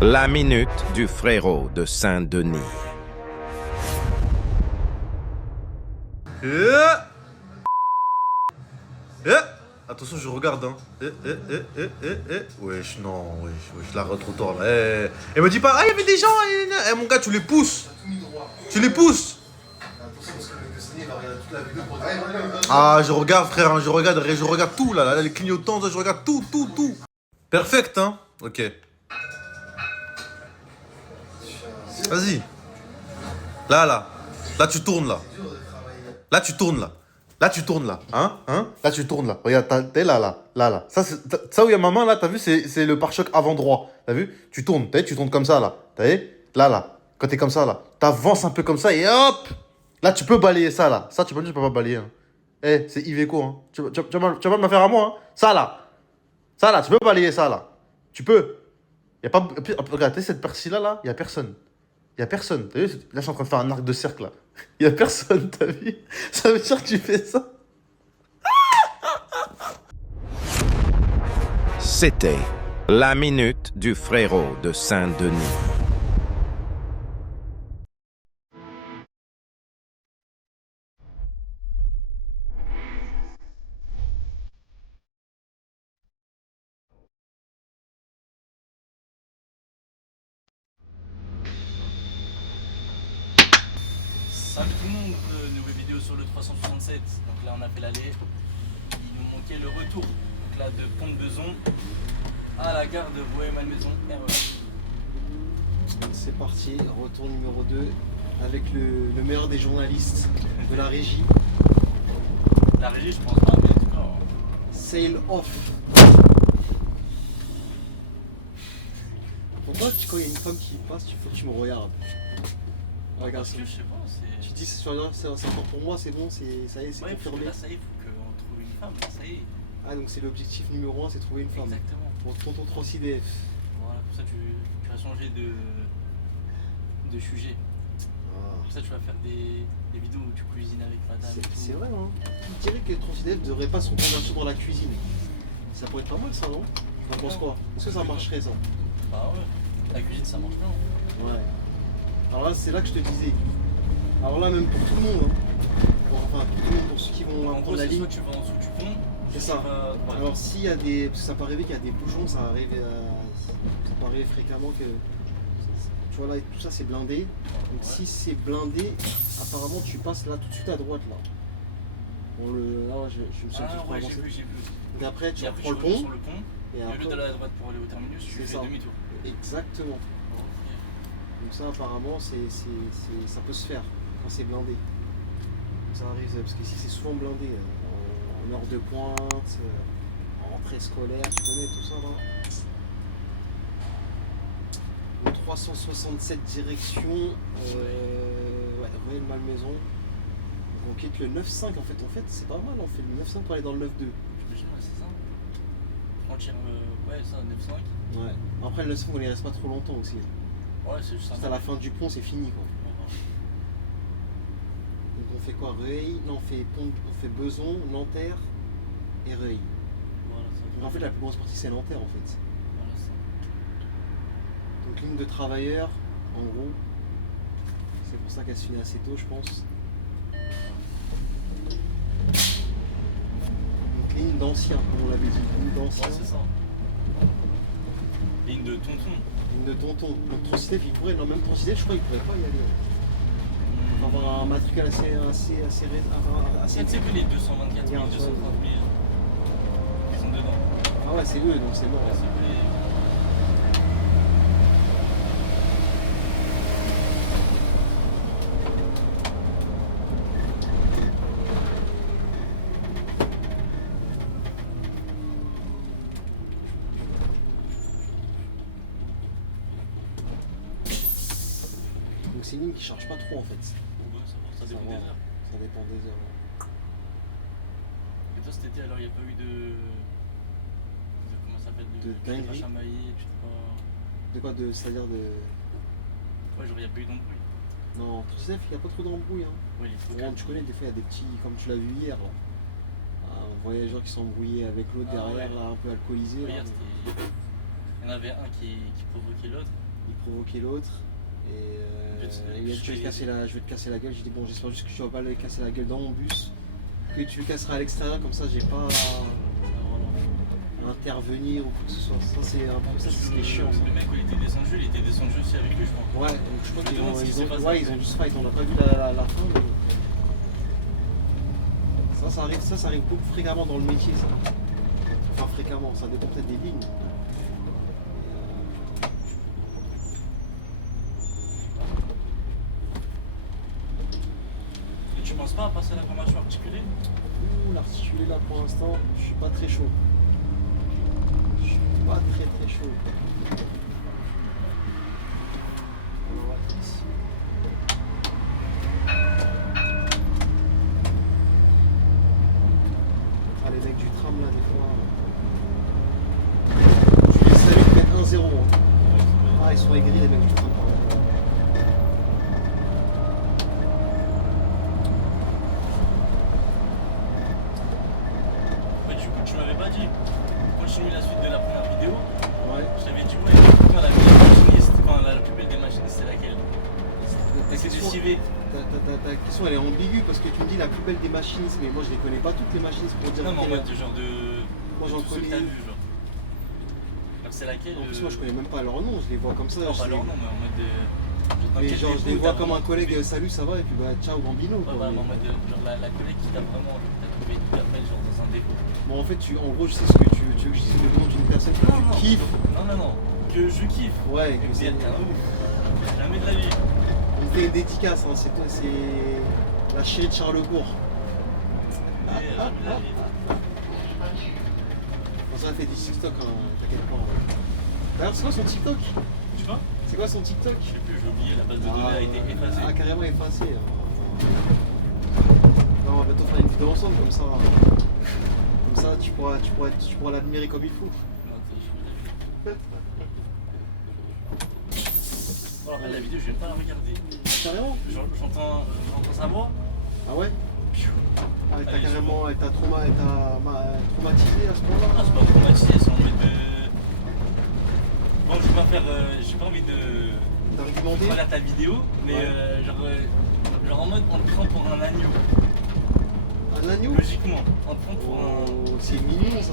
La minute du frérot de Saint-Denis. Attention, je regarde, hein. Wesh, non, wesh, la trottoir, là. Elle me dit pas, ah, il y avait des gens. Mon gars, tu les pousses. Tu les pousses. Ah, je regarde, frère, hein, je regarde tout, là, les clignotants, je regarde tout. Perfect, hein. Ok. Vas-y. Là, tu tournes, là. Là, tu tournes, là. Là, tu tournes, là. Hein. Là, tu tournes, là. Regarde, t'es là. Ça où il y a ma main, là, t'as vu, c'est le pare-choc avant droit. T'as vu? Tu tournes, tu tournes comme ça, là. T'as vu? Là. Quand t'es comme ça, là. T'avances un peu comme ça et hop! Là, tu peux balayer ça, là. Ça, tu peux pas balayer. Hein. C'est Iveco, hein. Tu vas pas me la faire à moi, hein. Ça, là, tu peux balayer ça, là. Tu peux. Y a pas... Regarde, t'as cette partie-là, là, y a personne. Y a personne. T'as vu? Là, je suis en train de faire un arc de cercle, là. Y a personne, t'as vu? Ça veut dire que tu fais ça? C'était la minute du frérot de Saint-Denis. Salut tout le monde, nouvelle vidéo sur le 367. Donc là on a fait l'aller, il nous manquait le retour. Donc là de Pont-de-Bezon à la gare de Vouët-Malmaison RER. C'est parti, retour numéro 2 avec le meilleur des journalistes de la régie. La régie je pense pas, mais en tout cas. Sail off. Pourquoi quand il y a une femme qui passe, il faut que tu me regardes? Regarde Parce ça. que je sais pas, c'est. Tu dis c'est encore pour moi, c'est bon, ça y est, c'est Ouais, confirmé. là ça y est, faut qu'on trouve une femme, là, ça y est. Ah donc c'est l'objectif numéro 1, c'est trouver une femme. Exactement. Bon, tonton 3CDF. Voilà, pour ça tu vas changer de sujet. Ah. Pour ça tu vas faire des vidéos où tu cuisines avec madame. et tout. C'est vrai, hein. Je dirais que 3CDF ne devrait pas se reconvertir dans la cuisine. Ça pourrait être pas mal ça, non? T'en penses quoi? Est-ce que ça marcherait ça? Bah ouais, la cuisine ça marche bien. Ouais. Alors là, c'est là que je te disais. Alors là, même pour tout le monde, hein. Enfin, pour tout le monde, pour ceux qui vont En gros, prendre la c'est ligne. soit tu vas en dessous du pont, C'est soit ça. tu vas- ouais. Alors s'il y a des. Parce que ça peut arriver qu'il y a des bouchons, ça peut arriver fréquemment que. Tu vois là, tout ça c'est blindé. Donc Ouais. si c'est blindé, apparemment tu passes là tout de suite à droite là. Bon, là, je me suis un petit Ah peu ouais, avancé. j'ai vu. Donc après, tu Et après, reprends le je reviens pont. sur le pont, Et et au lieu après, d'aller à droite pour aller au terminus, tu c'est fais ça. demi-tour. Exactement. Donc ça apparemment ça peut se faire quand c'est blindé. Donc ça arrive parce que si c'est souvent blindé en heure de pointe, en rentrée scolaire, tu connais tout ça là. Donc 367 direction Vouët-Malmaison. Donc on quitte le 9-5 en fait c'est pas mal, on fait le 9-5 pour aller dans le 9-2. J'imagine, ouais, c'est ça. Franchir, ouais, ça, 9-5. Ouais. Après le 9-5 on y reste pas trop longtemps aussi. Ouais, c'est juste Juste ça. à la fin du pont c'est fini quoi. Donc on fait quoi? Reuil, non on fait Beson, Nanterre et Reuil. Voilà, ça. Donc en fait la plus grosse partie c'est Nanterre en fait. Voilà, ça. Donc ligne de travailleurs, en gros. C'est pour ça qu'elle se finit assez tôt je pense. Donc ligne d'anciens, comme on l'avait dit. Ligne d'anciens, Ouais, c'est ça. Ligne de tonton. ligne de tonton. Donc Troncitef il pourrait, non même Troncitef je crois il pourrait pas y aller. Faut avoir un matricule assez Tu sais que les 224 000, 230 000, ils sont dedans. Ah ouais c'est eux donc c'est mort. Ouais, c'est les- Donc c'est une ligne qui charge pas trop en fait. Ouais, ça dépend des va, heures. Ça dépend des heures. Et toi cet été alors il n'y a pas eu de comment ça s'appelle De tu t'es pas dinguerie. chamaillé, tu t'es pas. De quoi c'est-à-dire de. Ouais genre il n'y a pas eu d'embrouille. Non, Troncitef il n'y a pas trop d'embrouille. Hein. Ouais, les Bon, tu connais, des fois il y a des petits, comme tu l'as vu hier, là. Un voyageur qui s'est embrouillé avec l'autre Ah derrière, ouais. là, un peu alcoolisé. Ouais, Là. hier, il y en avait un qui provoquait l'autre. il provoquait l'autre. Et il a dit je vais te casser la gueule. J'ai dit bon, j'espère juste que tu vas pas le casser la gueule dans mon bus. Que tu le casseras à l'extérieur, comme ça j'ai pas à intervenir ou quoi que ce soit. Ça c'est un peu ça, c'est ce qui est chiant. Ça. Le mec, quand il était descendu aussi avec lui, je crois. Ouais, donc je crois Je me demande si qu'ils c'est ont, pas ouais, ça. ils ont juste fight, on n'a pas vu la fin. Mais... Ça arrive beaucoup fréquemment dans le métier, ça. Enfin, fréquemment, ça dépend peut-être des lignes. Et tu penses pas à passer à la formation articulée? Ouh, l'articulé là pour l'instant, je suis pas très chaud. Je suis pas très chaud. Alors, ouais, ici. Ah, les mecs du tram là, des fois. Je les salue, ils mettent 1-0. Hein. Ah, ils sont aigris, les mecs du tram. Ouais, du coup, tu m'avais pas dit. Continue la suite de la première vidéo. Ouais. Je t'avais dit, ouais, quand la meilleure machiniste, quand la plus belle des machinistes, c'est laquelle? C'est des civils. Ta question elle est ambiguë parce que tu me dis la plus belle des machinistes, mais moi je les connais pas toutes les machinistes pour dire. Non, mais en laquelle- mode genre de. Moi j'en tous ceux que connais. t'as vu, genre. Alors, c'est laquelle? En plus, moi je connais même pas leur nom, je les vois comme ça. Non, je pas les- leur nom, mais en mode. Dans Mais quel genre je dépôt les vois t'as comme un vraiment collègue, trouvé- salut ça va, et puis bah ciao bambino Ouais, quoi. bah, mais- en mode. Genre la collègue qui t'a vraiment. T'as trouvé hyper belle, genre dans un dépôt. Bon en fait en gros je sais ce que tu veux que je dise le nom d'une personne que tu kiffes. Non. Que je kiffe. Ouais, que Mais c'est. t'es un ouf. Jamais de la vie. On fait une dédicace, hein, c'est la chérie de Charlesbourg. Jamais de la vie. Bon, ça elle fait du TikTok, hein, t'inquiète pas. D'ailleurs c'est quoi son TikTok? Tu vois? C'est quoi son TikTok? Je sais plus, j'ai oublié, la base de données a été effacée. Ah, carrément effacé. Non, on va bientôt faire une vidéo ensemble comme ça. Comme ça, tu pourras l'admirer comme il faut. Non, t'es- Bon, après, la vidéo, je vais pas la regarder. Carrément? J'entends sa voix. Ah ouais? Ah, Allez, carrément, elle t'a traumatisé à ce Ah, point-là? c'est pas traumatisé, c'est en mode de. Bon, je vais pas faire. J'ai pas envie de. D'argumenter? Regarder ta vidéo, mais Ouais. genre en mode on te prend pour un agneau. Un agneau? Logiquement, on te prend pour un. Oh, c'est mignon ça.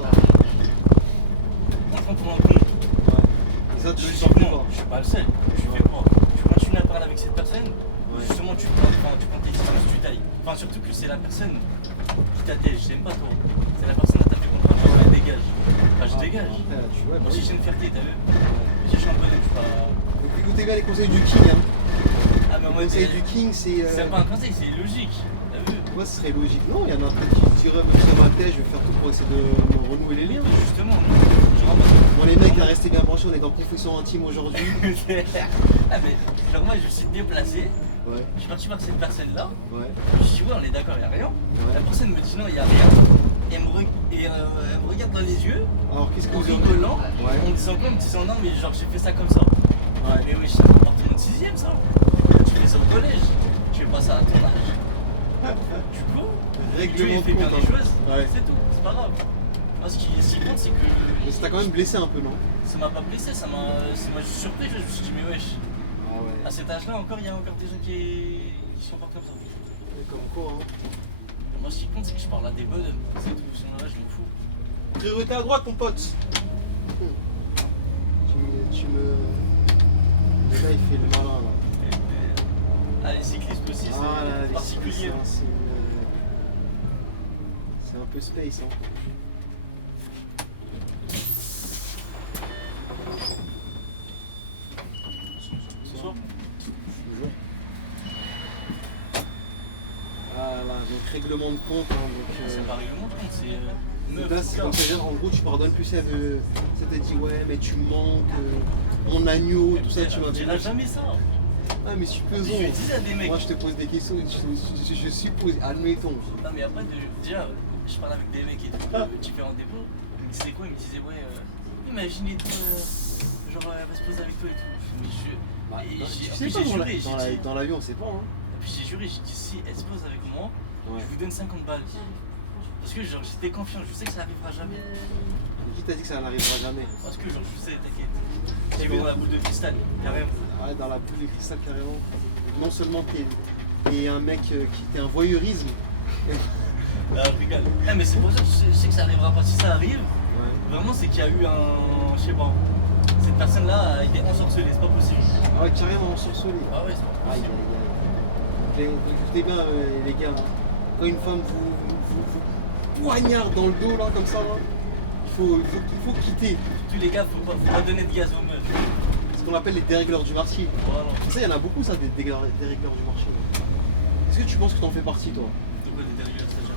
On te prend pour un con. Ouais. Et ça, tu sens Logiquement, pas. je suis pas le seul. Je fais quoi? Tu continues à parler avec cette personne, Ouais. justement tu prends tes distances, tu tailles. Enfin, surtout que c'est la personne qui t'attège, j'aime pas toi. C'est la personne qui t'a fait comprendre, genre, elle dégage. Enfin, je dégage. Après, là, tu vois, Moi bah aussi oui. j'ai une fierté, t'as vu? J'ai je suis un bonhomme, je suis pas. Donc écoutez bien les conseils du King. Hein. Ah, mais en Les mode. conseils du King, c'est. C'est pas un conseil, c'est logique. T'as vu? Moi, ce serait logique. Non, il y en a peut-être qui se diraient, même sur ma tête, je vais faire tout pour essayer de me renouer les liens. Mais justement, non. Genre en mode. Bon, les mecs, restez bien branchés, on est dans Confession Intime aujourd'hui. Ah, mais genre moi je me suis déplacé, Ouais, je suis parti voir cette personne-là. ouais, Je me suis dit, ouais, on est d'accord, il n'y a rien. La ouais. personne me dit, non, il n'y a rien. Et elle me regarde dans les yeux, Alors, qu'est-ce que en vous avez rigolant, Ouais. en me disant quoi? En me disant, non, mais genre, j'ai fait ça comme ça. Ouais. Mais oui, je suis appartement de 6ème, ça. Tu fais ça au collège. Tu fais pas ça à ton âge. Du coup, Dieu, Règlement il de fait bien compte. les choses, Ouais. c'est tout, c'est pas grave. Moi, ce qui compte, c'est que. Mais ça t'a quand même blessé un peu, non? Ça m'a pas blessé, ça m'a juste surpris. Je me suis dit, mais wesh, Ah ouais. à cet âge-là, encore, il y a encore des gens qui sont pas comme ça. Comme quoi, hein. Moi, ce qui compte, c'est que je parle à des bonhommes. C'est tout. Sinon, là, je m'en fous. Priorité à droite, mon pote. Tu me. Le gars, il fait le malin, là. Ah, les cyclistes aussi, c'est Ah là, les particulier. cyclistes, hein, c'est un peu space, hein. Bonsoir. Bonjour. Voilà, donc règlement de compte, hein, donc... C'est pas règlement de compte, c'est Donc 9 là, c'est comme ça, en gros, tu pardonnes plus ça de. Ça te dit, ouais, mais tu me manques, mon agneau, tout ça, tu m'as Tu dit. diras jamais ça. Ah, mais supposons. Je dis à des mecs. Moi, je te pose des questions, je suppose, admettons. Non, mais après, déjà, je parle avec des mecs et tout, différents dépôts. Ils me disaient quoi? Ils me disaient, ouais, imagine et tout, genre, elle va se poser avec toi et tout. Mais Bah, et tu j'ai- en sais plus, pas, j'ai dans la- juré, dans j'ai la- dit- dans l'avion, on sait pas, hein. Et puis j'ai juré, j'ai dit si elle se pose avec moi, Ouais. je vous donne 50 balles. Parce que genre j'étais confiant, je sais que ça arrivera jamais. Et qui t'a dit que ça n'arrivera jamais? Parce que genre je sais, t'inquiète. Et J'ai vu dans la boule de cristal, carrément. Ouais, dans la boule de cristal carrément. Non seulement t'es un mec qui t'es un voyeurisme. Là, je rigole. Ah, mais c'est pour ça que je sais que ça arrivera pas. Si ça arrive, Ouais. vraiment, c'est qu'il y a eu un. Je sais pas. Cette personne-là a été ensorcelée, c'est pas possible. Ah ouais, carrément ensorcelé. Ah ouais, c'est pas Aïe possible. aïe aïe. Écoutez bien les gars, hein. Quand une femme vous poignarde dans le dos là comme ça là, il faut quitter. Tous les gars, faut pas donner de gaz aux meufs. Ce qu'on appelle les dérégleurs du marché. Voilà. Tu sais, il y en a beaucoup ça, des dérégleurs du marché. Est-ce que tu penses que t'en fais partie toi? De quoi des dérivés, c'est déjà.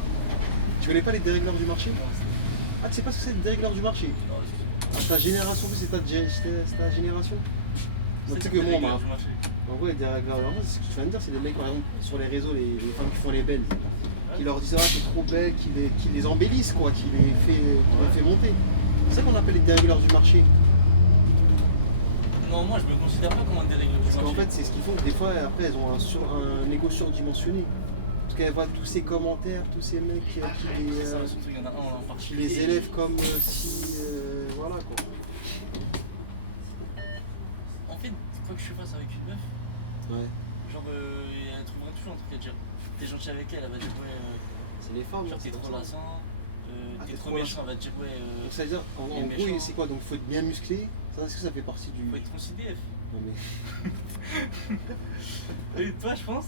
Tu connais pas les dérégleurs du marché? Non, Ah, tu sais pas ce que c'est les dérégleurs du marché? non, Ah, ta génération, c'est ta génération. Donc, tu sais que moi, moi. en gros, les dérégleurs du marché, c'est ce que tu viens de dire, c'est des mecs par exemple sur les réseaux, les femmes qui font les belles, qui leur disent ah c'est trop belle, qui les embellissent quoi, qui les fait monter. C'est ça qu'on appelle les dérégleurs du marché. Non, moi je me considère pas comme un dérèglement du Parce qu'en marché. fait, c'est ce qu'ils font. Des fois, après, elles ont un ego surdimensionné. Parce qu'elles voient tous ces commentaires, tous ces mecs C'est ça, surtout il y en a un en qui particulier. les élèvent comme si. Voilà quoi. En fait, quoi que je fasse avec une meuf, Ouais. genre elle trouvera toujours un truc à dire. T'es gentil avec elle, elle va dire ouais, C'est les femmes, genre c'est t'es trop comme ça. lassant, Ah, t'es t'es trop trop méchant, elle va te dire ouais, Donc ça veut dire, en il est gros, méchant. c'est quoi? Donc faut être bien musclé. Ça, est-ce que ça fait partie du. faut être ton CDF. Non mais. Et toi, je pense,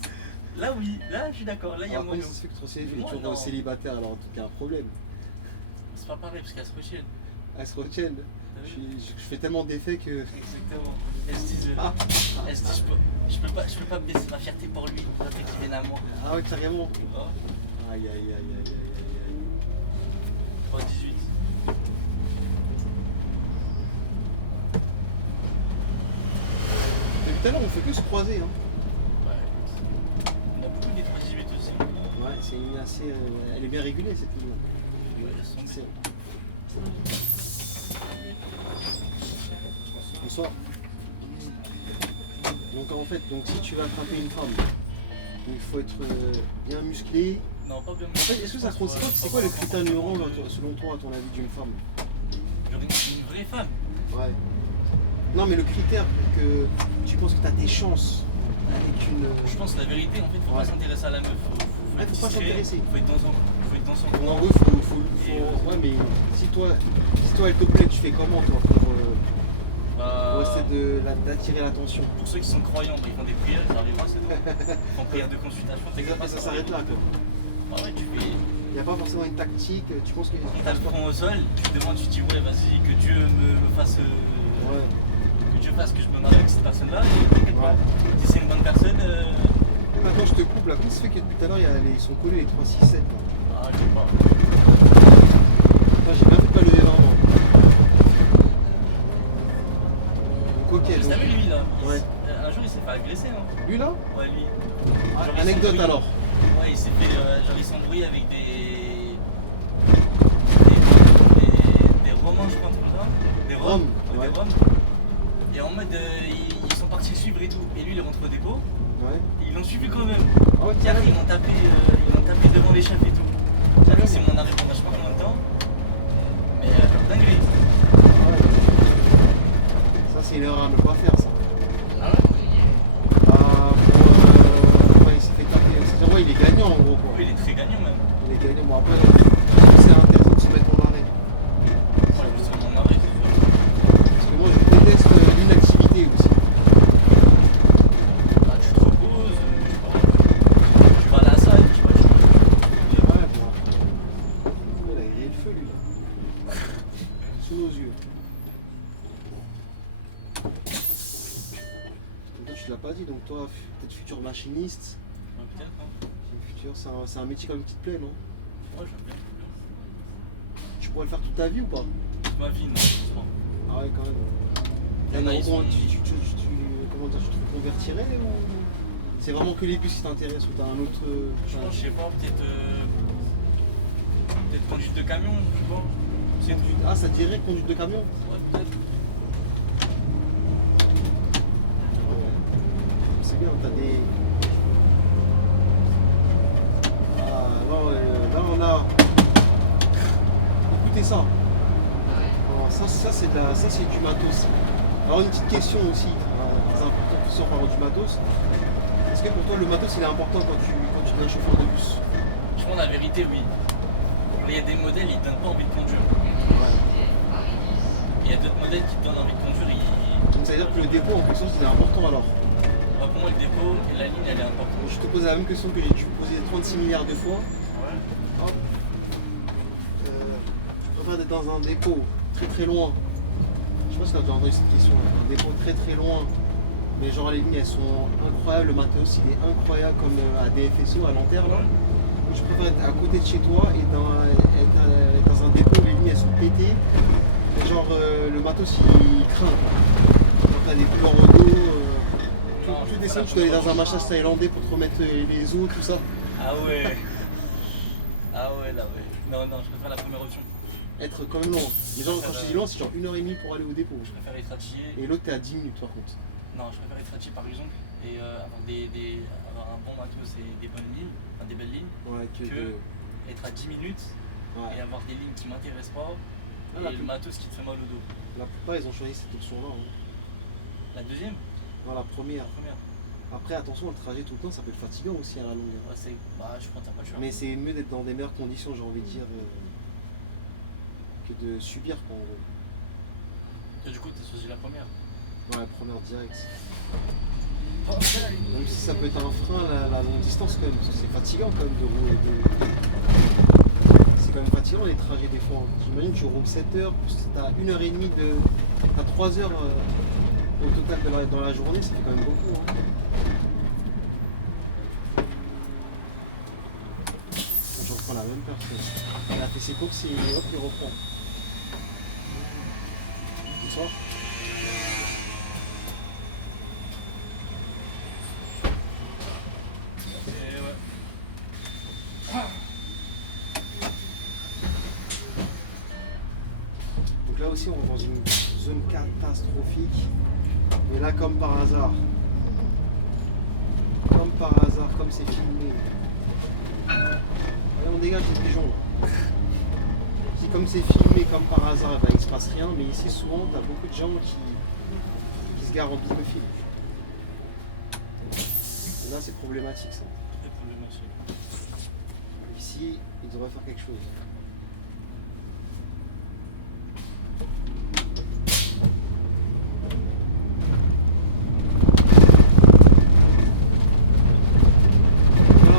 là oui, là je suis d'accord, là il y a Alors, moyen. comment ça se fait que ton CF est Moi, toujours non. célibataire alors qu'il y a un problème? C'est pas pareil parce qu'elle se retienne. Elles se retiennent. T'as vu Je fais tellement d'effets que. Exactement. Elles se disent, Ah. elles se disent je peux pas baisser ma fierté pour lui, pour qu'il vienne à moi. Ah ouais, carrément. Oh, Aïe aïe aïe aïe aïe aïe aïe. 3-18. Depuis tout à l'heure, on fait que se croiser. Hein. Ouais, écoute. On a beaucoup des 3-18 aussi. Ouais, c'est une assez. Elle est bien régulée cette ligne. Ouais, elles sont C'est. Bonsoir. Donc en fait, donc si tu vas attraper une femme, il faut être bien musclé. Non, pas bien. En fait, est-ce que ça c'est quoi le critère numéro 1 selon toi, à ton avis, d'une femme? Genre une vraie femme. Ouais. Non, mais le critère pour que tu penses que tu as tes chances avec une. Je pense que la vérité, en fait, faut Ouais. pas s'intéresser à la meuf. Ouais, être faut pas discret, s'intéresser. Faut être dans son En coin. gros, ouais, mais si toi elle te plaît, tu fais comment toi pour essayer d'attirer l'attention? Pour ceux qui sont croyants, bah, ils font des prières, ça arrivera, c'est tout. Ils font prière de consultation, t'inquiète pas, Ça s'arrête là quoi. Ah ouais, tu fais. Il n'y a pas forcément une tactique, tu penses que. On tape le front au sol, tu te demandes, tu te dis ouais vas-y que Dieu me fasse Ouais. que Dieu fasse que je me marie avec cette personne-là et t'inquiète pas. Si c'est une bonne personne, Et maintenant je te coupe là, comment ça se fait que depuis tout à l'heure ils sont collés les 3, 6, 7 là? ah je sais pas. Enfin, j'ai bien fait de pas lever vraiment. Donc ok, Vous donc. savez lui là, Ouais. un jour il s'est fait agresser hein. Lui là? Ouais lui. Ah, Genre, il anecdote s'embrouille. alors. Ouais il s'est fait genre il s'embrouille avec des Romains je crois un truc comme ça. Des Roms. Ouais. Des Roms. Et en mode ils sont partis le suivre et tout. Et lui il rentre au dépôt. Ouais. Et ils l'ont suivi quand même. Ah ouais, Et après, carrément. ils l'ont tapé devant les chefs et tout. Après, c'est mon arrêt pendant je sais pas combien de temps. Mais dinguerie. Ça c'est une erreur à ne pas faire ça. Ah ouais Ouais, il s'est fait taper. C'est-à-dire, ouais, il est gagnant en gros quoi. il est très gagnant même. Il est gagnant. Bon après, c'est intéressant de se mettre en arrêt. Ouais, je suis mon arrêt, c'est sûr. Parce que moi je déteste l'inactivité aussi. Bah, tu te reposes, je sais pas. Tu vas à la salle, je sais pas, Ouais, bon. Il a grillé le feu lui là. Sous nos yeux. Donc, toi tu l'as pas dit, donc toi peut-être futur machiniste. Ouais, peut-être, hein. Futur, c'est un métier comme qui te plaît non? Ouais, j'aime bien. Tu pourrais le faire toute ta vie ou pas? Toute ma vie, non, je pense. Ah ouais quand même. Il y en a, ils sont- Comment dire, tu te convertirais ou c'est vraiment que les bus qui t'intéressent ou t'as un autre. Je pense, je sais pas, peut-être conduite de camion, je sais pas. C'est tout. Ah ça te dirait conduite de camion? Ouais, peut-être. C'est bien, t'as des. Ah là on a. Écoutez ça. Alors, ça c'est du matos. Alors une petite question aussi, très importante aussi en parlant du matos. Est-ce que pour toi le matos il est important quand tu deviens chauffeur de bus? Franchement, la vérité, oui. Il y a des modèles, ils te donnent pas envie de conduire. Ouais. Il y a d'autres modèles qui te donnent envie de conduire. Donc ça veut dire que le dépôt en quelque sorte il est important alors. Bah, pour moi, le dépôt et la ligne, elle est importante. Je te pose la même question que j'ai dû poser 36 milliards de fois. Ouais. Hop. Tu préfères être dans un dépôt très très loin. Je sais pas si tu as déjà entendu cette question. Un dépôt très très loin. Mais genre les lignes elles sont incroyables, le matos il est incroyable comme à DFSO, à Nanterre là. Ou je préfère être à côté de chez toi et être dans un dépôt où les lignes elles sont pétées. Et genre le matos il craint. Genre t'as des couleurs au dos. Tu descends, tu dois aller dans un machin thaïlandais pour te remettre les os, tout ça. Ah ouais. Ah ouais, là, ouais. Non, je préfère la première option. Être quand même loin. Les gens, quand je dis loin, c'est genre 1h30 pour aller au dépôt. Je préfère être attiré. Et l'autre, t'es à 10 minutes par contre. Non, je préfère être attiré par exemple et avoir un bon matos et des bonnes lignes, enfin des belles lignes, Ouais, que être à 10 minutes Ouais. et avoir des lignes qui m'intéressent pas Ah, et le matos qui te fait mal au dos. La plupart, ils ont choisi cette option-là. Hein. La deuxième? Dans la première. La première. Après, attention, le trajet tout le temps, ça peut être fatigant aussi à la longue. Ouais, je crois que t'as pas le choix. Mais c'est mieux d'être dans des meilleures conditions, j'ai envie de dire, que de subir, quoi, en gros. Et du coup, t'as choisi la première. Ouais, première direct. Même si ça peut être un frein la longue distance quand même, parce que c'est fatigant quand même de rouler. C'est quand même fatigant les trajets des fois. J'imagine que tu roules 7 heures, plus t'as 1h30 de. T'as 3 heures au total dans la journée, ça fait quand même beaucoup. Hein. Je reprends la même personne. Elle a fait ses courses et hop, il reprend. Bonsoir. Et ouais. Donc là aussi on est dans une zone catastrophique. Mais là comme par hasard. Comme c'est filmé. Allez on dégage les pigeons là. Si comme c'est filmé comme par hasard, bah, il se passe rien. Mais ici souvent t'as beaucoup de gens qui se garent en bibliophile. Et là c'est problématique ça. Très problématique. Ici, il devrait faire quelque chose. Là,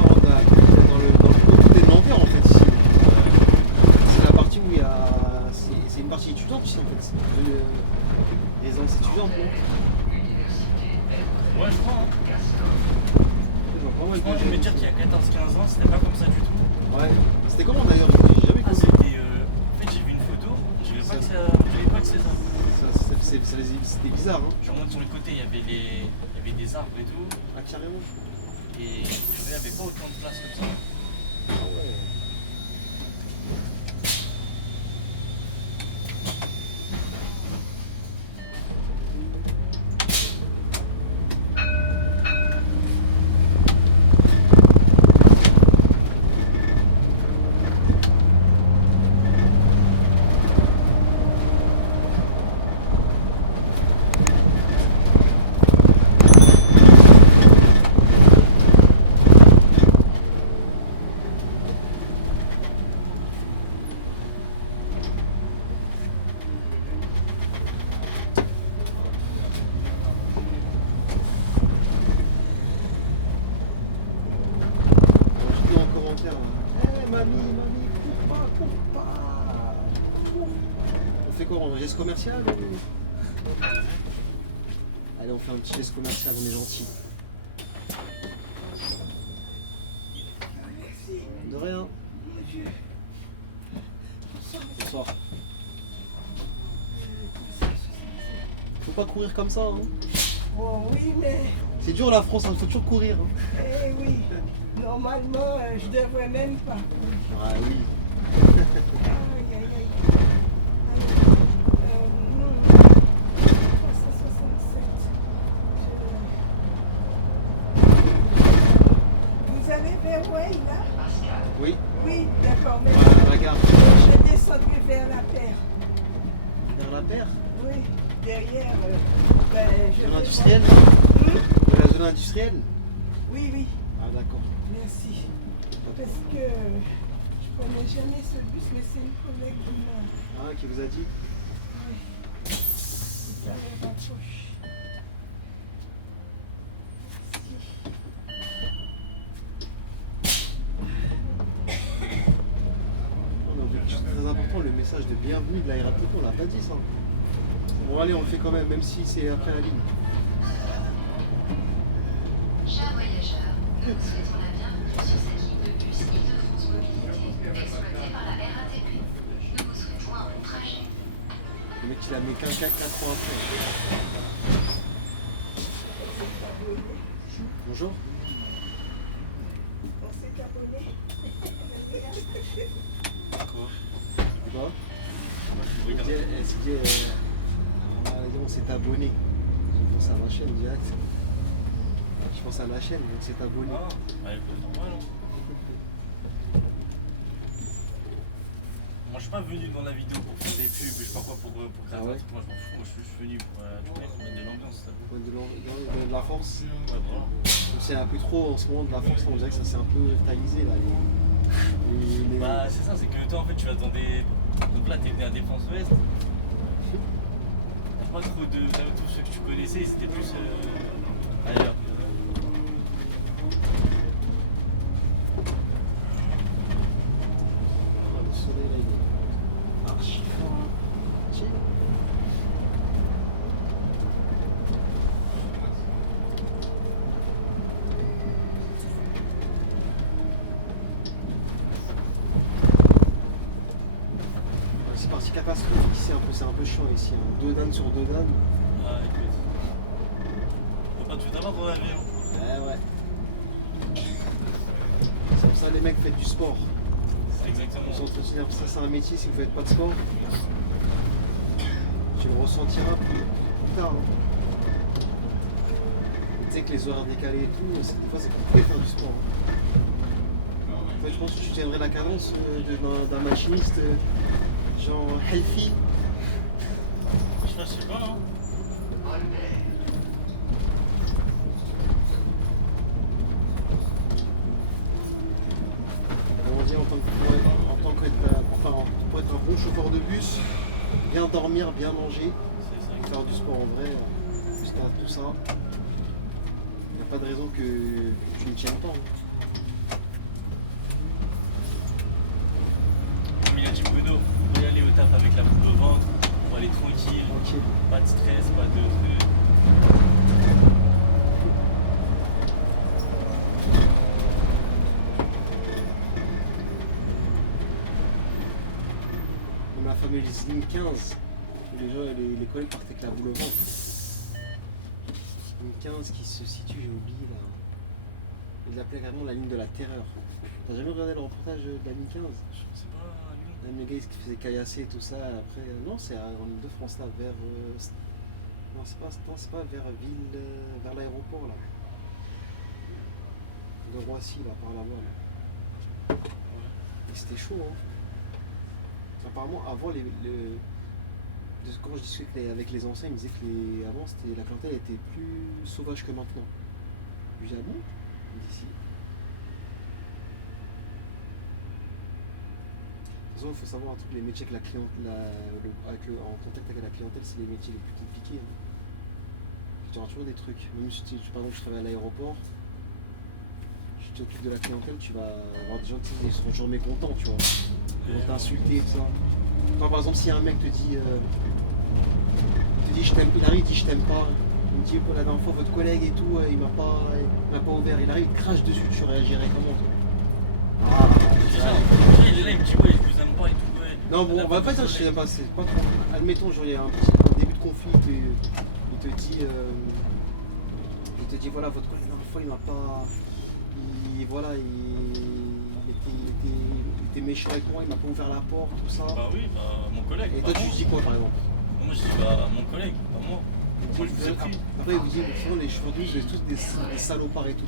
on a dans le côté de Nanterre en fait ici. C'est la partie où il y a. C'est une partie étudiante ici en fait. De résidence étudiante, non? Ouais, je crois. Hein. Je vois pas mal de Franchement, je vais me dire gens. qu'il y a 14-15 ans, c'était pas comme ça du tout. Ouais. C'était comment d'ailleurs? J'ai jamais Ah, connu. c'était. En fait, j'ai vu une photo, je savais pas que c'est ça. C'était bizarre, hein? Je remonte sur le côté, il y avait des arbres et tout, Ah, carrément. et il n'y avait pas autant de place comme ça. Ah ouais. Je dis en commentaire là. Eh mamie, cours pas. Cours. On fait quoi? On geste commercial ou... Allez, on fait un petit geste commercial, on est gentil. De rien. Bonsoir. Faut pas courir comme ça, hein. Bon, oui, mais C'est dur la France, il faut toujours courir. Hein. eh oui, normalement, je devrais même pas. Ah oui. Aïe, aïe, aïe. Non, 367. Vous allez vers Way, là? Oui, Oui, d'accord, mais à la gare. je descendrai vers la paire. Vers la paire. Oui, derrière, ben, je Zone vais industrielle voir. De la zone industrielle? Oui, oui, Ah d'accord. merci. Parce que je prenais jamais ce bus, mais c'est une collègue qui m'a Ah, qui vous a dit? ça me rapproche. On a oublié quelque chose de très important, le message de bienvenue de la RATP, on l'a pas dit ça. Bon allez, on le fait quand même si c'est après la ligne. Chers voyageurs, nous vous souhaitons la bienvenue sur cette ligne de bus Île-de-France Mobilité, exploitée par la RATP. Nous vous souhaitons un bon trajet. Le mec il a mis qu'un 4 ans après. Bonjour. On s'est abonné. Quoi? Elle s'est dit, on s'est abonné. Je pense à ma chaîne direct. Je pense à ma chaîne, donc c'est abonné. Ah, bah écoute, normal, hein. Moi je suis pas venu dans la vidéo pour faire des pubs, je sais pas quoi, pour créer Ah un ouais. truc, moi je m'en fous, moi je suis venu pour mettre de l'ambiance. t'as vu. Ouais, de la France. Ouais, voilà. C'est un peu trop en ce moment de la France, on dirait que ça s'est un peu tamisé là. Les- Bah c'est ça, c'est que toi en fait tu vas dans des... Donc là t'es venu à Défense Ouest. Pas trop de... Tous ceux que tu connaissais, ils étaient plus ailleurs. Ah, le soleil là, il est archi fort. Tiens. C'est parti catastrophique ici, c'est un peu chiant ici. Hein. 2 dames sur 2 dames. Ah écoute. Faut pas tout avoir dans la vie. Hein. Ouais. C'est pour ça les mecs faites du sport. C'est exactement Vous ça. entretenir, ça c'est un métier si vous faites pas de sport. Tu le ressentiras plus tard. Hein. Tu sais que les horaires décalés et tout, des fois c'est compliqué de faire du sport. Hein. En fait, je pense que tu tiendrais la cadence d'un machiniste genre healthy. Je sais pas, hein. On dit pour être un bon chauffeur de bus, bien dormir, bien manger, C'est ça. faire du sport en vrai, jusqu'à tout ça. Il n'y a pas de raison que tu ne tiennes pas. Hein. Comme il a dit Bruno, faut y aller au taf avec la boule au ventre, faut aller tranquille, Tranquille. pas de stress, pas de trucs. Comme la fameuse ligne 15, où les collègues partaient avec la boule au ventre. Ligne 15 qui se situe, j'ai oublié là. Ils l'appelaient carrément la ligne de la terreur. T'as jamais regardé le reportage de la ligne 15? C'est pas lui. Même les gars qui faisaient caillasser et tout ça, après. Non, c'est en Ile-de-France là, vers. Non, c'est pas vers ville. Vers l'aéroport là. De Roissy là, par là-bas. Là. Et c'était chaud, hein. Apparemment, avant, quand je discutais avec les anciens, ils me disaient que avant, la clientèle était plus sauvage que maintenant. Je dis, ah bon? Il me dit si. De toute façon, il faut savoir un truc, les métiers que la clientèle, en contact avec la clientèle, c'est les métiers les plus compliqués. Hein. Tu auras toujours des trucs. Même si par exemple, je travaille à l'aéroport, tu t'occupes de la clientèle, tu vas avoir des gens qui seront toujours mécontents, tu vois. Ils vont t'insulter et tout ça. Toi, par exemple, si un mec te dit je t'aime, il arrive, il dit je t'aime pas, il me dit la dernière fois votre collègue et tout, il m'a pas ouvert, il arrive, il crache dessus, tu réagirais comment toi? Ah, Déjà, il est là, il me dit ouais, je vous aime pas et tout. Ouais. non, bon, on va pas dire je sais pas, c'est pas trop. Admettons, genre, il y a un petit début de conflit, il te dit voilà, votre collègue, la dernière fois, il m'a pas. Il était méchant avec moi, il m'a pas ouvert la porte, tout ça. Bah oui, bah mon collègue. Et pas toi, moi. tu dis quoi par exemple? Moi je dis bah mon collègue, pas moi. Moi je vous ai pris. Après, il vous dit, souvent les chauffeurs de bus, vous êtes tous des salopards et tout.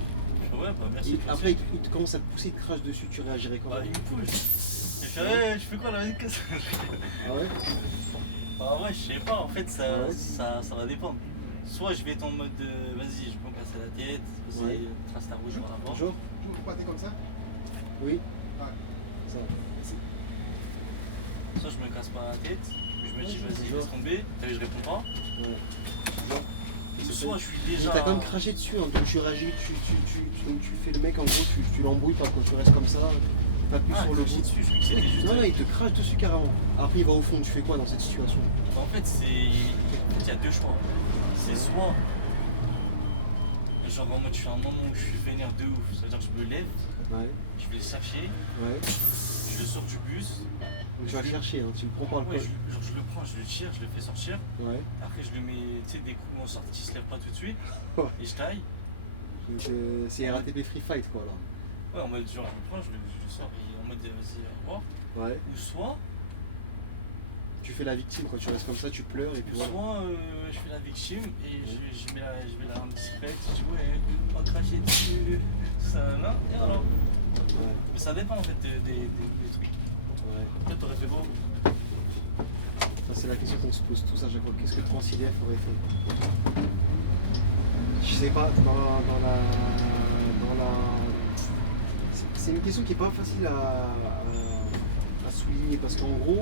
Ouais, bah merci. Et après, il te commence à te pousser, il te crache dessus, tu réagirais comment? Bah il me pousse. Je fais ouais, je fais quoi là? Vas-y, casse. Ah ouais? Bah ouais, je sais pas, en fait Ouais. ça va dépendre. Soit je vais être en mode vas-y, je peux me casser la tête, c'est Ouais. trace la rouge par la porte. Bonjour. Comme ça. Oui. Ouais. Ça. Soit je me casse pas la tête, je me dis vas-y, bonjour. laisse tomber, t'as vu, je réponds pas. Ouais. Ou soit je suis Mais déjà. t'as quand même craché dessus, hein, donc tu réagis, donc tu fais le mec en gros, tu l'embrouilles pas quand tu restes comme ça, pas plus Ah, sur le cracher bout. dessus, je crois que c'était juste. Non, non, il te crache dessus carrément. Après, il va au fond, tu fais quoi dans cette situation? En fait, il y a deux choix. C'est soit. Genre en mode, je suis à un moment où je suis vénère de ouf, ça veut dire que je me lève, Ouais, je vais le chercher, ouais. je le sors du bus. Donc tu vas le chercher, hein, tu le prends par le Ouais, col. je le prends, je le tire, je le fais sortir. Ouais. Après, je le mets des coups en sortie qui se lève pas tout de suite. Ouais. Et je taille. Donc c'est RATP Free Fight quoi là. Ouais, en mode, genre, je le prends, je le sors et en mode, vas-y, au revoir. Ouais. Ou soit, Tu fais la victime quoi, tu restes comme ça, tu pleures et puis voilà. soit je fais la victime et je mets la discrète, je dis ouais, pas cracher dessus, ça, là, et voilà. Ouais, Mais ça dépend en fait des trucs. ouais. Toi, t'aurais fait quoi? Ça c'est la question qu'on se pose tous à chaque fois. Qu'est-ce que Transidef aurait fait? Je sais pas, dans la. C'est une question qui est pas facile à souligner parce qu'en gros,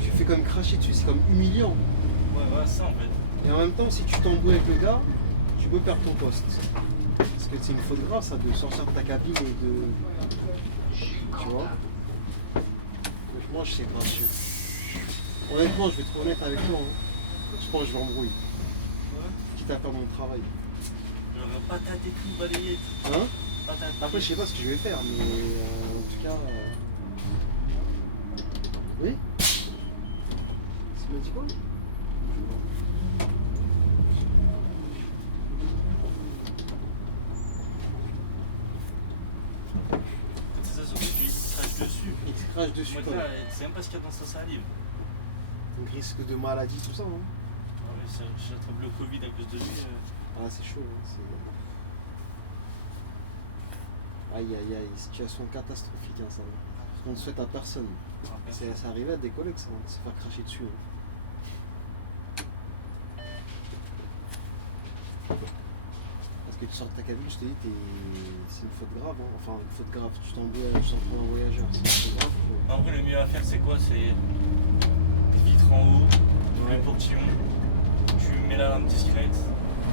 tu fais comme cracher dessus, c'est comme humiliant. Ouais, voilà, ça en fait. Et en même temps, si tu t'embrouilles avec le gars, tu peux perdre ton poste. Parce que c'est une faute grave ça de sortir de ta cabine et de. Tu vois? Donc moi je sais pas. Honnêtement, je vais être honnête avec toi. Hein. Je pense que je vais embrouiller. Quitte à perdre mon travail. J'aurais pas tâté tout balayé. Hein? Pas tâté. Après, je sais pas ce que je vais faire, mais en tout cas. Oui? Tu m'as dit quoi? C'est ça, surtout qu'il se crache dessus. Il te crache dessus Moi, quoi. là, c'est même pas ce qu'il y a dans sa salive. Donc risque de maladie, tout ça. Hein? Ah ouais, j'attrape le Covid à cause de lui. Ah, c'est chaud. Hein? Aïe aïe aïe, situation catastrophique hein, ça. Ce qu'on ne souhaite à personne. C'est arrivé à des collègues ça, hein, de se faire cracher dessus. Hein. Parce que tu sors de ta cabine, je te dis, c'est une faute grave. Hein. Enfin, une faute grave, tu t'en prends un voyageur. C'est une faute grave. En vrai, le mieux à faire, c'est quoi? C'est des vitres en haut, Ouais. le portillon, tu mets la lampe discrète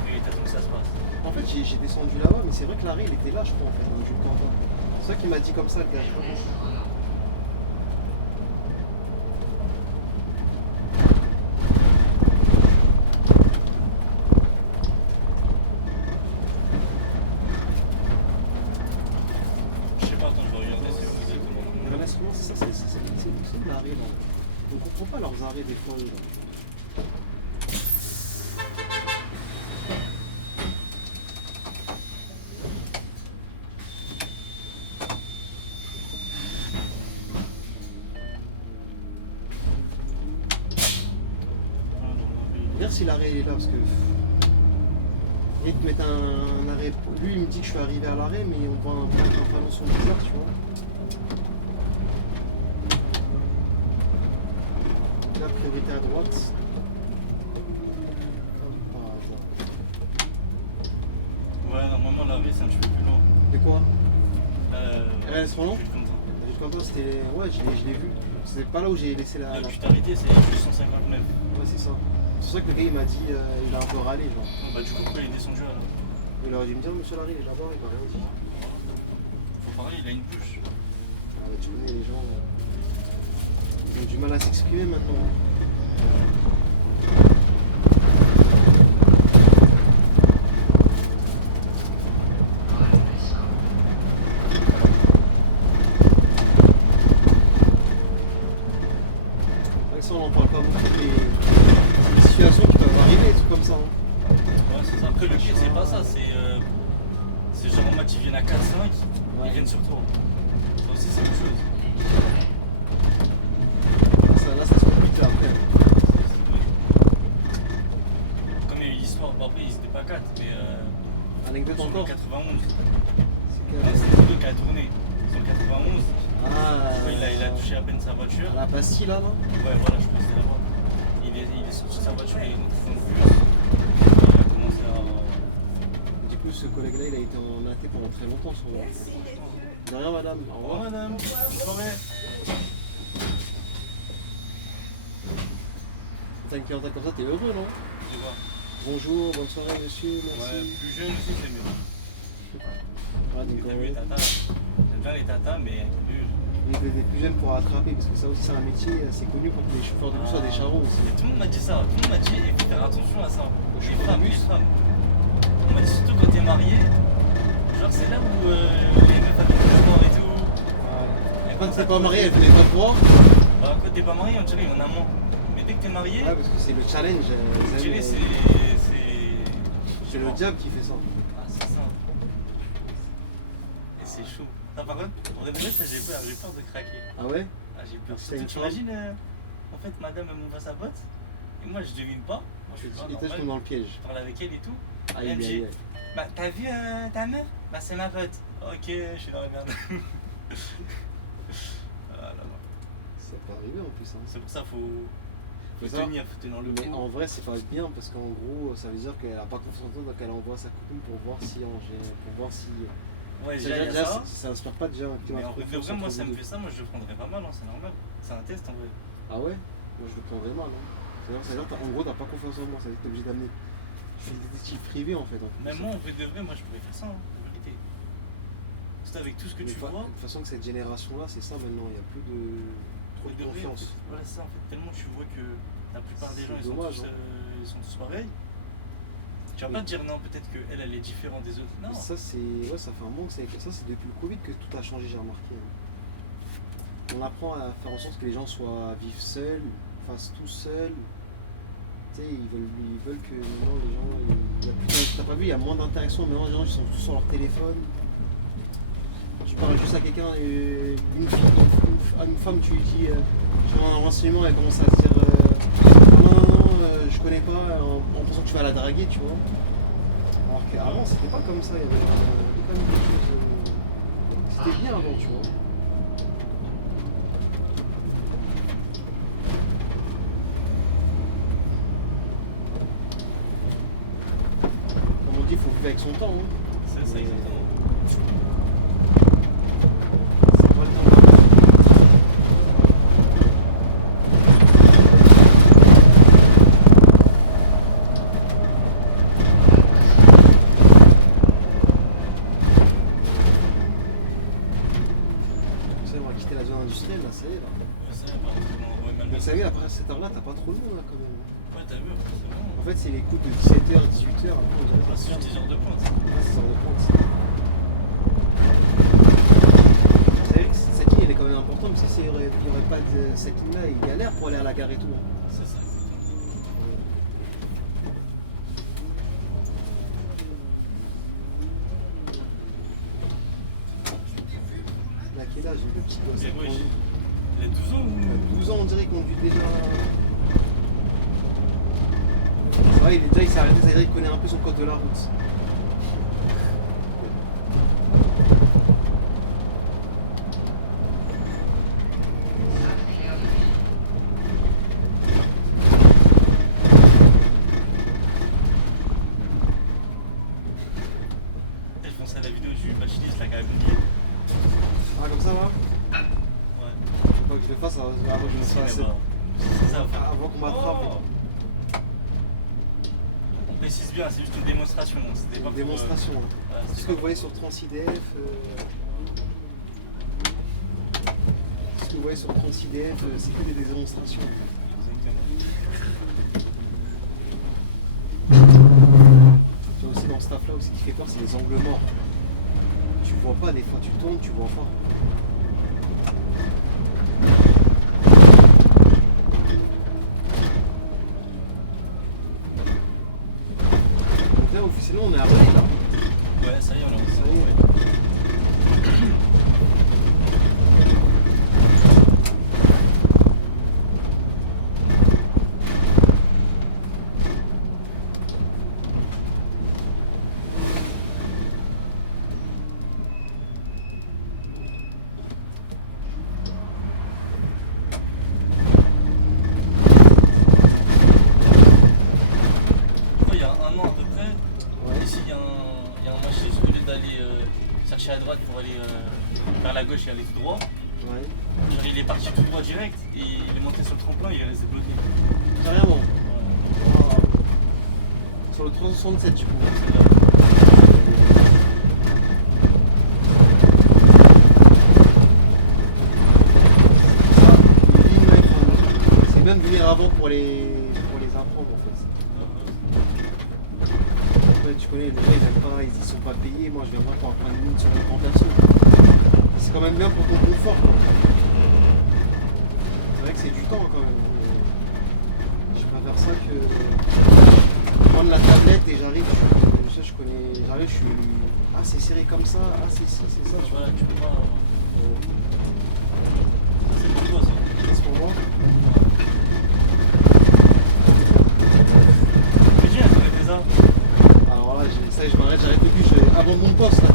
et t'attends que ça se passe. En fait, j'ai descendu là-bas, mais c'est vrai que l'arrêt, il était là, je crois, en fait, donc je le comprends pas. C'est ça qu'il m'a dit comme ça, le gars. Je sais pas pourquoi. Je sais pas, attends, je vais regarder c'est où exactement. Le ramassement, c'est ça, c'est l'arrêt, là. On comprend pas leurs arrêts, des fois, eux, là. Regarde si l'arrêt est là parce que. Et te mettre un arrêt. Lui il me dit que je suis arrivé à l'arrêt mais on voit un panneau sur le bizarre tu vois. La priorité à droite. Ah, je vois. Ouais, normalement, l'arrêt, c'est un petit peu plus long. De quoi? Ouais, c'est trop long? Je suis content. Je comprends, c'était. Ouais, je l'ai vu. C'est pas là où j'ai laissé la. Là où tu t'es arrêté, c'est juste 159. Ouais, c'est ça. C'est pour ça que le gars il m'a dit, il a un peu râlé genre. Bon, bah, du coup, pourquoi il est descendu là? Il aurait dû me dire, monsieur Larry, il est là-bas, il m'a rien dit. Faut parler, il a une bouche. Ah bah tu connais les gens, ils ont du mal à s'exprimer maintenant. Avec ça on en parle pas beaucoup des situations qui peuvent arriver, des trucs comme ça. Hein. Ouais, c'est ça. Après, le pire, c'est pas ça, c'est genre en mode, ils viennent à 4-5, ils viennent sur toi. Ça aussi, c'est une chose. Là ça se complique là, après. Comme il y a eu l'histoire, bon, après, ils étaient pas 4, mais Anecdote sur le encore. 91. C'est Ouais, que... c'est le truc qui a tourné. Sur le 91, Ah, il a touché à peine sa voiture. à la Bastille là, non? Ouais, voilà, je pense que c'était là-bas. il est sorti de sa voiture, il est monté dans le bus. Il a commencé à. Du coup, ce collègue-là, il a été en AT pendant très longtemps, sûrement. Merci les yeux. De rien, madame. Au Au revoir. revoir madame, bonne soirée. T'as une clientèle comme ça, t'es heureux, non? Tu vois. Bonjour, bonne soirée, monsieur, Ouais, merci. plus jeune aussi c'est mieux. Ouais, donc, T'as vu les tatas, j'aime bien les tatas, mais t'as vu. les plus jeunes pour rattraper, parce que ça aussi, c'est un métier assez connu pour que les chauffeurs de bus soient des charros aussi. Et tout le monde m'a dit ça, tout le monde m'a dit, il faut faire attention à ça. Aux Les chauffeurs de femmes, les bus. femmes. On m'a dit surtout quand t'es marié, genre c'est là où les meufs avec le sport et tout. Et quand t'es pas marié, elle fait pas droit. Bah quand t'es pas marié, on dirait il y en a moins. Mais dès que t'es marié, Ouais, parce que c'est le challenge. on dirait c'est. C'est le diable qui fait ça. Ah c'est ça. Et c'est chaud. Ah par contre, en vrai ça j'ai peur de craquer. Ah ouais? Ah j'ai peur. C'est une Surtout, t'imagines, en fait madame elle m'ouvre sa boîte, et moi je devine pas. Moi je suis pas Et toi, je normal. tombe dans le piège. Je parle avec elle et tout. Aïe, Elle me aïe, dit, aïe. bah t'as vu ta meuf? Bah c'est ma pote. Ok, je suis dans la merde. Ah là là. Ça peut arriver en plus. Hein. C'est pour ça faut Ça. tenir le Mais coup. en vrai, c'est pas bien parce qu'en gros, ça veut dire qu'elle a pas confiance en toi, donc elle envoie sa copine pour voir si. Ouais, Déjà, déjà, il y a ça. ça inspire pas déjà un climat Mais en de vrai, confiance moi entre ça vous me deux. fait ça, moi je le prendrais pas mal, hein, c'est normal. C'est un test en vrai. Ah ouais? Moi je le prendrais mal. Hein. C'est-à-dire en gros, t'as pas confiance en moi, ça veut dire que t'es obligé d'amener. Je suis le détective privé en fait. En plus. Même moi en vrai de vrai, moi je pourrais faire ça, hein, en vérité. C'est avec tout ce que Mais tu vois. de toute façon, que cette génération-là, c'est ça maintenant, il n'y a plus de. Trop de de vrai, en confiance. fait, voilà, c'est ça en fait. Tellement tu vois que la plupart des C'est gens dommage, ils sont tous pareils. Tu vas pas te dire non, peut-être qu'elle elle est différente des autres. Non. Ça, c'est. Ouais, ça fait un moment que c'est comme ça, c'est depuis le Covid que tout a changé, j'ai remarqué. Hein. On apprend à faire en sorte que les gens vivent seuls, fassent tout seuls. Tu sais, ils veulent que maintenant les gens. Il y a plus t'as pas vu, il y a moins d'interaction, maintenant les gens ils sont tous sur leur téléphone. Tu parles juste à quelqu'un, une femme, tu lui dis, je demande un renseignement, elle commence à te dire non, je connais pas, en pensant que tu vas la draguer, tu vois. Alors qu'avant, c'était pas comme ça, il y avait quand même quelque chose. C'était bien avant, tu vois. Comme on dit, il faut vivre avec son temps. Hein. C'est ça Mais- exactement. C'est pas le temps d'attendre. Ça, on va quitter la zone industrielle, là, ça y est, là. Ça, par exemple, on voit même Mais vous savez, après cette heure-là, t'as pas trop de monde, là, quand même. Ouais, t'as vu, c'est bon. En fait, c'est les coups de 17h, 18h, après, on dirait Ah, c'est juste des heures de pointe. Ouais, c'est ça, on compte. Vous savez que cette ligne, elle est quand même importante, parce que s'il n'y aurait pas de cette ligne-là, il galère pour aller à la gare et tout. Hein. C'est ça, exactement. Il a quel âge, le petit gosse? Mais Ça ouais, conduit. il a 12 ans ou. 12 ans, on dirait qu'il conduit déjà. C'est vrai, il s'est arrêté, c'est-à-dire qu'il connaît un peu son code de la route. Je pensais à la vidéo du machiniste là qui a oublié. Ah, comme ça, là? Ouais. Faut que je le fasse avant que je me Si, fasse. mais bah, c'est ça, enfin. Avant qu'on m'attrape. Oh. On précise bien, c'est juste une démonstration. C'était pas Une pour, démonstration. voilà, Tout c'était ce que pas vous voyez pour- sur Transidef. Tout ce que vous voyez sur Transidef, c'est que des démonstrations. Tu vois aussi dans ce taf là aussi qui fait peur, c'est les angles morts. Tu vois pas, des fois tu tournes, tu vois pas. Donc là officiellement on est à Rennes là. Ouais, ça y est, on l'a Ça y est. ouais. Ouais. Ici, il y a un machiste, au lieu d'aller chercher à droite pour aller vers la gauche et aller tout droit, Ouais. genre, il est parti tout droit direct et il est monté sur le tremplin, il est resté bloqué. Carrément. Voilà. Ah. Sur le 367 du coup. C'est là. C'est bien de venir avant pour les apprendre en fait. Ouais, tu connais, les gens ils aiment pas, ils sont pas payés, moi je viens voir pour apprendre une minute sur le grand perso. C'est quand même bien pour ton confort quoi. C'est vrai que c'est du temps quand même. Je préfère ça que prendre la tablette et j'arrive, je connais, j'arrive, je suis. Ah c'est serré comme ça, ah c'est ci, c'est ça, tu vois. Voilà, tu peux pas. C'est pour toi ça. C'est pour moi. Mais j'ai un peu des armes. Alors là, ça y est, je m'arrête, j'arrête plus, je abandonne mon poste là.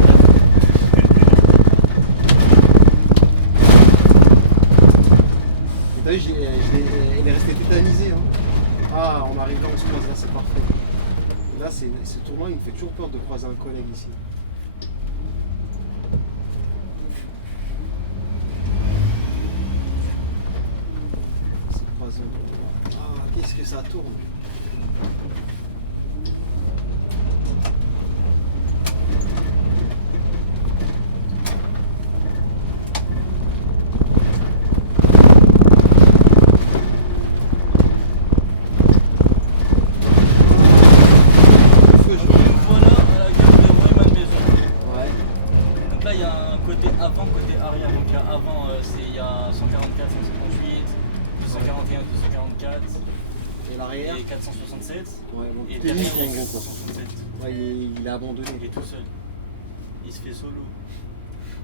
Et t'as vu, il est resté tétanisé. Hein. Ah, on arrive là, on se croise là, c'est parfait. Et là, ce tournoi, il me fait toujours peur de croiser un collègue ici. C'est croisé. Ah, qu'est-ce que ça tourne. Voilà, à la gare de Rueil-Malmaison. Ouais. Donc là, il y a un côté avant, côté arrière. Donc il y a avant, il y a 144, 158, 241, 244 Et l'arrière. et 467. Ouais, bon, Et toutes les derrière, lignes, il y a en gros, quoi. 467. Ouais, il est abandonné. Il est tout seul. Il se fait solo.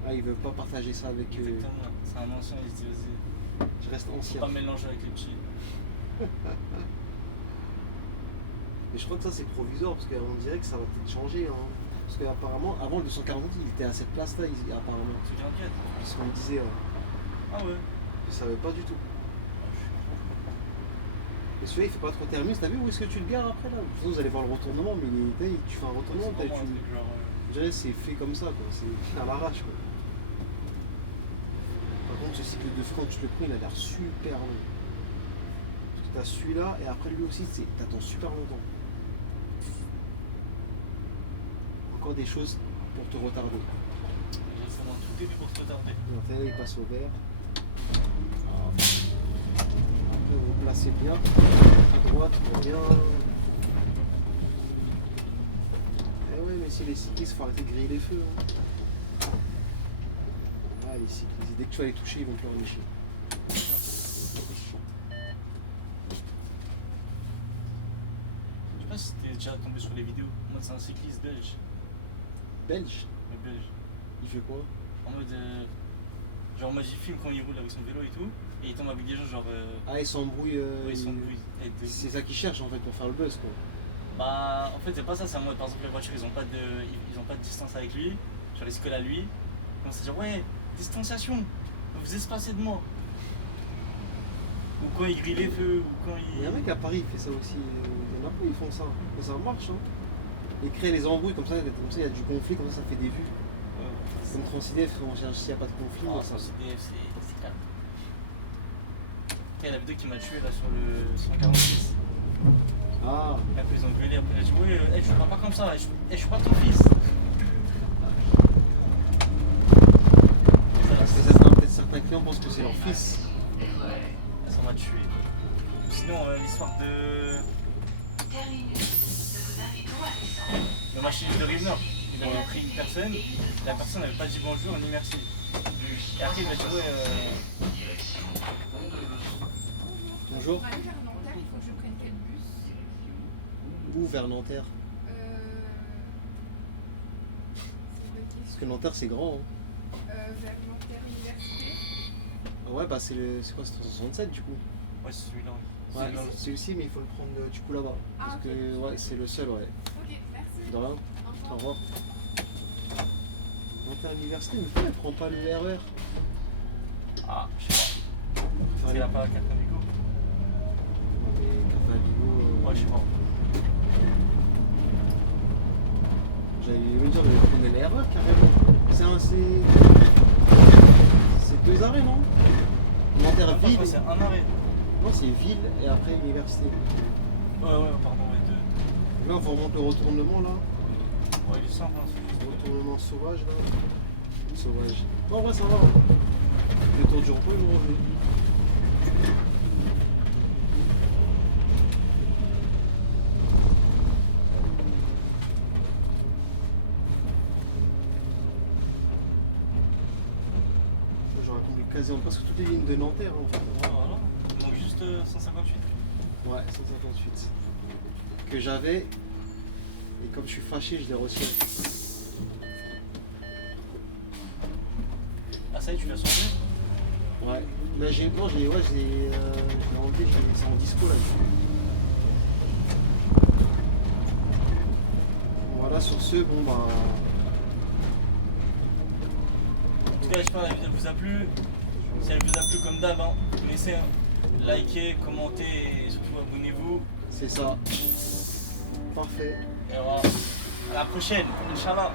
Ah, il veut pas partager ça avec eux. Exactement. C'est un ancien, il se dit vas-y, Je reste ancien. pas mélanger avec les petits. Mais je crois que ça c'est provisoire parce qu'on dirait que ça va peut-être changer. Hein. Parce qu'apparemment, avant le 240, il était à cette place-là, apparemment. C'est 44. C'est ce qu'on me disait. Ouais. Ah ouais. Je savais pas du tout. Et celui-là, il fait pas trop thermiste. T'as vu où est-ce que tu le gares après là? Sinon, vous allez voir le retournement, mais tu fais un retournement, C'est vraiment un truc genre. je dirais c'est fait comme ça, quoi. C'est à l'arrache, quoi. Par contre, ce cycle de frein, tu le prends, il a l'air super long. Parce que t'as celui-là, et après lui aussi, t'attends super longtemps. Encore des choses pour te retarder. Exactement, tout est fait pour se retarder. Là, il passe au vert. Après, vous vous placez bien. À droite, bien. Eh ouais, mais si les cyclistes, il faut arrêter de griller les feux. Hein. Ah, les cyclistes, dès que tu vas les toucher, ils vont te lécher. Je sais pas si t'es déjà tombé sur les vidéos. Moi, c'est un cycliste belge. Belge, Mais belge. il fait quoi? En mode. Genre, moi, j'y filme quand il roule avec son vélo et tout. Et il tombe avec des gens, genre. Ah, il s'embrouille. Ouais, ils s'embrouillent. Et C'est ça qu'ils cherchent en fait pour faire le buzz, quoi. Bah, en fait, c'est pas ça. C'est en mode, par exemple, les voitures, ils ont pas de distance avec lui. Genre, ils se collent à lui. Ils commencent à dire, ouais, distanciation. Vous espacez de moi. Ou quand il grille les feux, ou quand Il y a un mec à Paris qui fait ça aussi. Il y en a pas, ils font ça. Mais ça marche, hein. Ils créent les embrouilles comme ça, il y a du conflit, comme ça fait des vues. Comme Transidef, on cherche s'il n'y a pas de conflit. Ah, ça. ça, c'est calme. Il y a la vidéo qui m'a tué là sur le 146. Ah, Et après ils ont gueulé, après il a dit ouais, je parle pas comme ça, je suis pas ton fils. parce que peut-être certains clients pensent que c'est leur fils. Ça m'a tué. Sinon, l'histoire de. Le machiniste de Rivener. Il avait pris une personne, la personne n'avait pas dit bonjour ni merci. Et après il m'a dit ouais. Bonjour. Pour aller vers Nanterre, il faut que je prenne quel bus? Où vers Nanterre? C'est une bonne Parce question. que Nanterre c'est grand. Hein. Vers Nanterre Université. Ah ouais, bah c'est quoi, c'est 367 du coup. Ouais, c'est celui-là. Ouais, c'est aussi, mais il faut le prendre du coup là-bas. Parce Ah, ok. que ouais, c'est le seul, ouais. Ok, merci. De rien. Au Au revoir. revoir. Nanterre Université, mais pourquoi elle prend pas le RER? Ah, je sais pas. Parce qu'il a pas la carte Navigo. Mais Café Navigo. Ouais, je sais pas. J'allais me dire de prendre l'erreur carrément. C'est 2 arrêts, non? Nanterre Franchement, ville. c'est un arrêt. Non, c'est ville et après université. Ouais, pardon, ouais, deux. Là, on remonte le retournement là. Ouais, il est simple, hein, c'est juste. Retournement sauvage là. Sauvage. Non, en vrai, ça va. Le tour du rond-point, je reviens. J'aurais compris quasiment presque toutes les lignes de Nanterre en fait. Ouais, voilà. Il manque juste 158. Ouais, 158. Que j'avais. Et comme je suis fâché, je l'ai reçu. Ah, ça y est, tu l'as changé? Ouais. Là, j'ai. Non, je l'ai enlevé, c'est en disco là. Voilà, sur ce, bon bah. En tout cas, j'espère que la vidéo vous a plu. Si elle vous a plu, comme d'hab, hein, vous connaissez, hein, likez, commentez et surtout abonnez-vous. C'est ça. Parfait. Et voilà. À la prochaine, Inch'Allah.